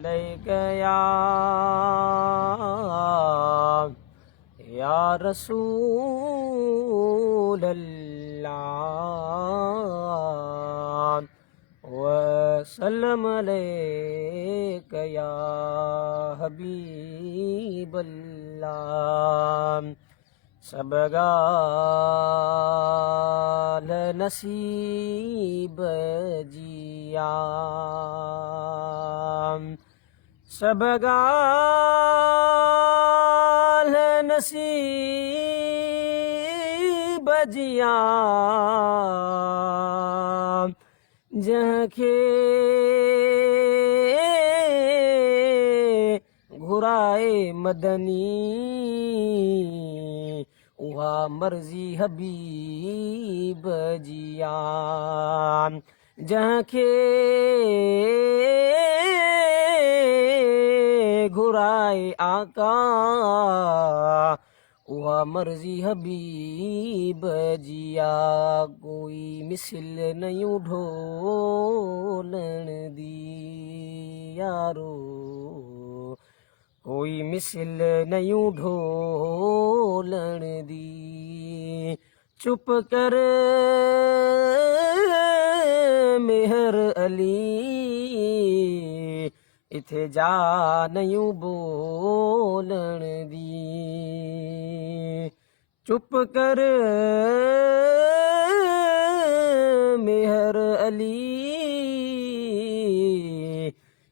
अलैक या रसूल अल्लाह वसल्लम अलैक या हबीब अल्लाह। सब ॻाल्हि नसीब जिया, सब ॻाल्हि नसीब जिया, जंहिंखे घुराए मदनी उहा मर्ज़ी हबीब जिया, जंहिंखे घुराए आका उहा मर्ज़ी हबीब जिया। कोई मिसल नयूं ढोलण दी यारो, कोई मिसल नयूं ढोलण दी। चुप कर मेहर अली, इथे जा नयूं बोलण दी। चुप कर मेहर अली,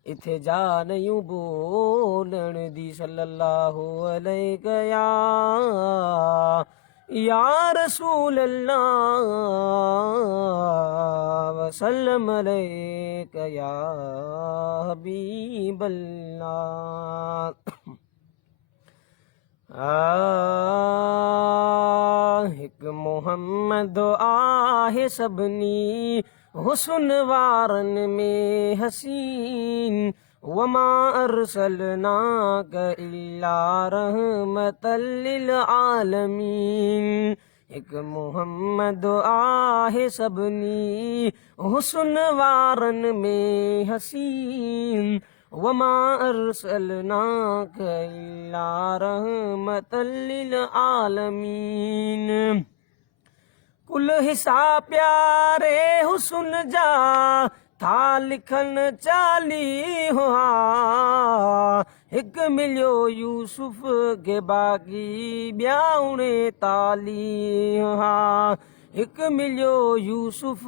इथे जा नयूं बोलण दी। सल्लल्लाहु अलैहि या रसूल अल्लाह वसल्लम अलैक या हबीब अल्लाह। हिक मोहम्मद आहे सभिनी हुस्न वारनि में हसीन, वमा अरसलनाक इल्ला रहमतल लिल आलमीन। हिक मोहम्मद आहे सभिनी हुस्न वारनि में हसीन, वमा अरसलनाक इल्ला रहमतल लिल आलमीन। कुल हिसा प्यारे हुस्न जा था लिखन 40 हुआ, हिक मिलियो यूसुफ खे बाक़ी ॿिया 39 हुआ। हिक मिलियो यूसुफ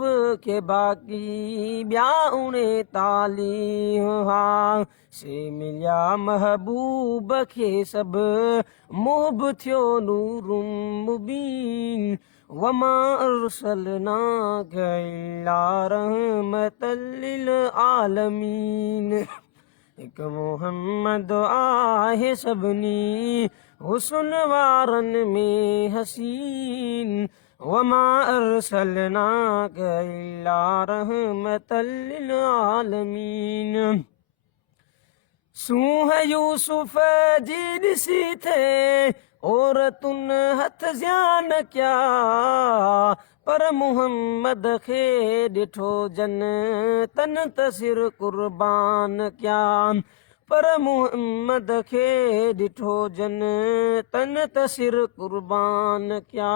खे बाक़ी ॿिया 39 हुआ। से मिलिया महबूब खे सभु मुहब थियो नूरुम मुबीन, वमा अरसलनाक इल्ला रहमतल लिल आलमीन। हिक मोहम्मद आहे सभिनी हुस्न वारनि में हसीन, वमा अरसलनाक इल्ला रहमतल लिल आलमीन। सूंह यूसुफ जी ॾिसी थे औरतुन हथ ज़्यान क्या, पर मुहम्मद खे ॾिठो जन तन त सिर कुर्बान क्या। पर मुहम्मद खे ॾिठो जन तन त सिर कुर्बान क्या।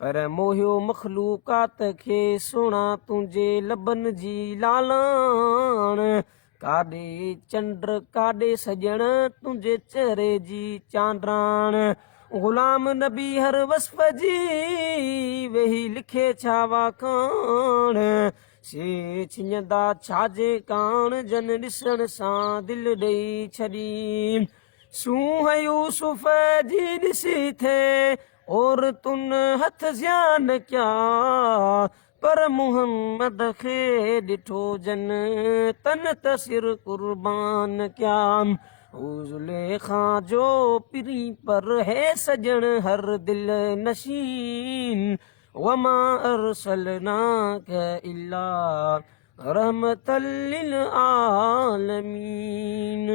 पर मोहियो मखलूकात खे सुणा तुंहिंजे लबनि जी लालाण, काॾे चंड काॾे सॼण तुंहिंजे चेहरे जी चांडाण। ग़ुलाम नबी हर वस्फ़ जी वेही लिखे छा वाखाण, से छिञंदा छाजे काण जन ॾिसण सां दिलि ॾेई छॾी। सूंह यूसुफ जी ॾिसी थे औरतुन हथ ज़्यान क्या, पर मुहम्मद खे ॾिठो जन तन त सिर कुर्बान क्या। ज़ुलेखा जो पिरी पर है सजण हर दिल नशीन, वमा अरसलनाक इल्ला रहमतल लिल आलमीन।